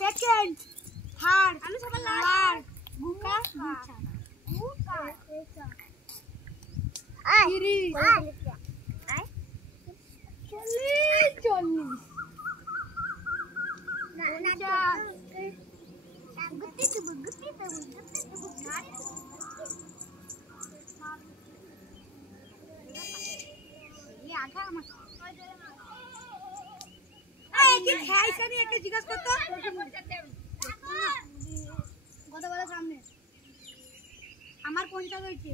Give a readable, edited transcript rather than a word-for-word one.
second third আমি সবার লাস্ট বুকা বুকা আই 40 না গুটি তো ये आधा हम এই কি খাইছ নি একটা জিজ্ঞাসা করতো কত বলে সামনে আমার 50 হইছে